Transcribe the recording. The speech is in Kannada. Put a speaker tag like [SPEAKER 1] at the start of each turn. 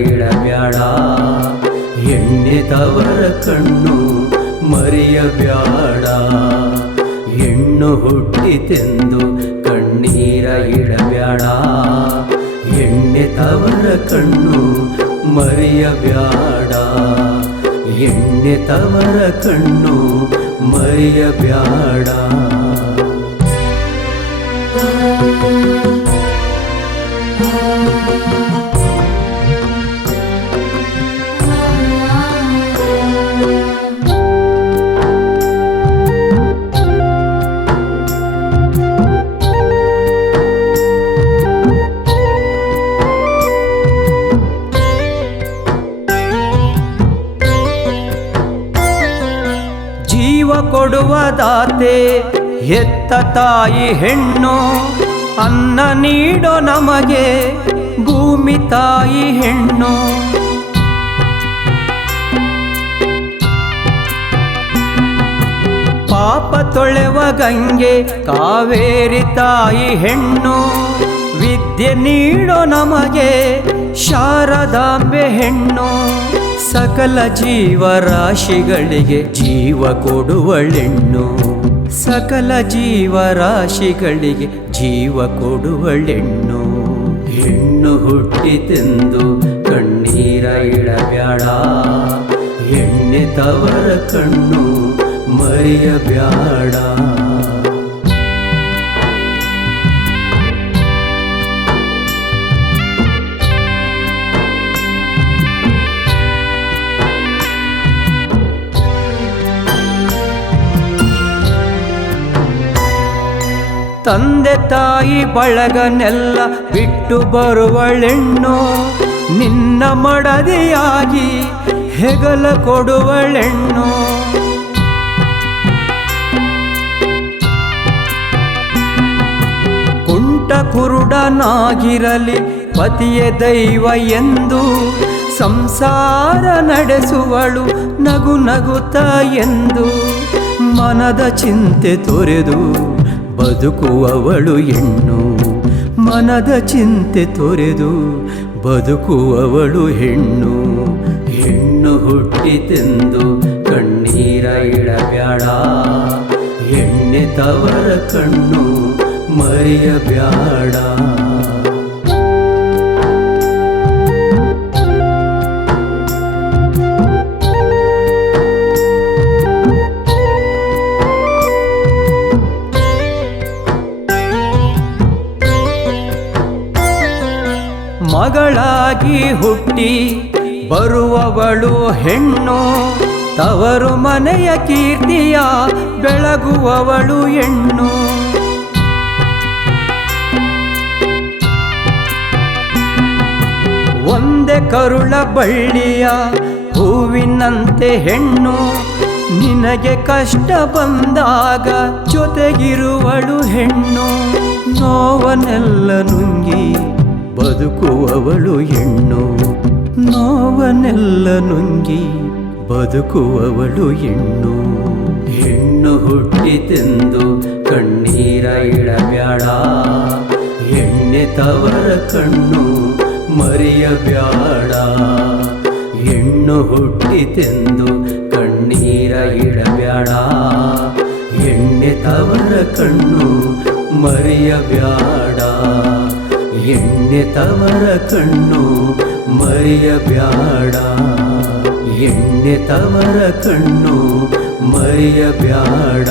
[SPEAKER 1] ಇಡಬ್ಯಾಡ ಎಣ್ಣೆ ತವರ ಕಣ್ಣು ಮರೆಯಬ್ಯಾಡ ಹೆಣ್ಣು ಹುಟ್ಟಿತೆಂದು ಕಣ್ಣೀರ ಇಡಬ್ಯಾಡ ಎಣ್ಣೆ ತವರ ಕಣ್ಣು ಮರೆಯಬ್ಯಾಡ ಎಣ್ಣೆ ತವರ ಕಣ್ಣು ಮರೆಯಬ್ಯಾಡ ಜೀವ ಕೊಡುವ ದಾತೆ, ಎತ್ತ ತಾಯಿ ಹೆಣ್ಣು, ಅನ್ನ ನೀಡೋ ನಮಗೆ ಭೂಮಿ ತಾಯಿ ಹೆಣ್ಣು. ಪಾಪ ತೊಳೆವ ಗಂಗೆ, ಕಾವೇರಿ ತಾಯಿ ಹೆಣ್ಣು. ವಿದ್ಯೆ ನೀಡೋ ನಮಗೆ ಶಾರದಾಂಬೆ ಹೆಣ್ಣು. ಸಕಲ ಜೀವರಾಶಿಗಳಿಗೆ ಜೀವ ಕೊಡುವಳೆಣ್ಣು. ಸಕಲ ಜೀವರಾಶಿಗಳಿಗೆ ಜೀವ ಕೊಡುವಳೆಣ್ಣು. ಹೆಣ್ಣು ಹುಟ್ಟಿತೆಂದು ಕಣ್ಣೀರ ಇಡಬ್ಯಾಡ. ಎಣ್ಣೆ ತವರ ಕಣ್ಣು ಮರೆಯಬ್ಯಾಡ. ತಂದೆ ತಾಯಿ ಬಳಗನೆಲ್ಲ ಬಿಟ್ಟು ಬರುವಳೆಣ್ಣು, ನಿನ್ನ ಮಡದಿಯಾಗಿ ಹೆಗಲ ಕೊಡುವಳೆಣ್ಣು. ಕುಂಟ ಕುರುಡನಾಗಿರಲಿ ಪತಿಯ ದೈವ ಎಂದು ಸಂಸಾರ ನಡೆಸುವಳು ನಗು ನಗುತ್ತ ಎಂದು ಮನದ ಚಿಂತೆ ತೊರೆದು ಬದುಕುವವಳು ಹೆಣ್ಣು. ಮನದ ಚಿಂತೆ ತೊರೆದು ಬದುಕುವವಳು ಹೆಣ್ಣು. ಹೆಣ್ಣು ಹುಟ್ಟಿತೆಂದು ಕಣ್ಣೀರ ಇಡಬ್ಯಾಡ. ಹೆಣ್ಣೆ ತವರ ಕಣ್ಣು ಮರೆಯಬ್ಯಾಡ. ಮಗಳಾಗಿ ಹುಟ್ಟಿ ಬರುವವಳು ಹೆಣ್ಣು. ತವರು ಮನೆಯ ಕೀರ್ತಿಯ ಬೆಳಗುವವಳು ಹೆಣ್ಣು. ಒಂದೇ ಕರುಳ ಬಳ್ಳಿಯ ಹೂವಿನಂತೆ ಹೆಣ್ಣು. ನಿನಗೆ ಕಷ್ಟ ಬಂದಾಗ ಜೊತೆಗಿರುವಳು ಹೆಣ್ಣು. ನೋವನೆಲ್ಲ ನುಂಗಿ ಬದುಕುವವಳು ಹೆಣ್ಣು. ನೋವನೆಲ್ಲ ನುಂಗಿ ಬದುಕುವವಳು ಹೆಣ್ಣು. ಹೆಣ್ಣು ಹುಟ್ಟಿತೆಂದು ಕಣ್ಣೀರ ಇಡಬ್ಯಾಡ. ಹೆಣ್ಣೆ ತವರ ಕಣ್ಣು ಮರೆಯಬ್ಯಾಡ. ಹೆಣ್ಣು ಹುಟ್ಟಿತೆಂದು ಕಣ್ಣೀರ ಇಡಬ್ಯಾಡ. ಹೆಣ್ಣೆ ತವರ ಕಣ್ಣು ಮರೆಯಬ್ಯಾಡ. ಎಣ್ಣೆ ತವರ ಕಣ್ಣು ಮರೆಯಬ್ಯಾಡ. ಎಣ್ಣೆ ತವರ ಕಣ್ಣು ಮರೆಯಬ್ಯಾಡ.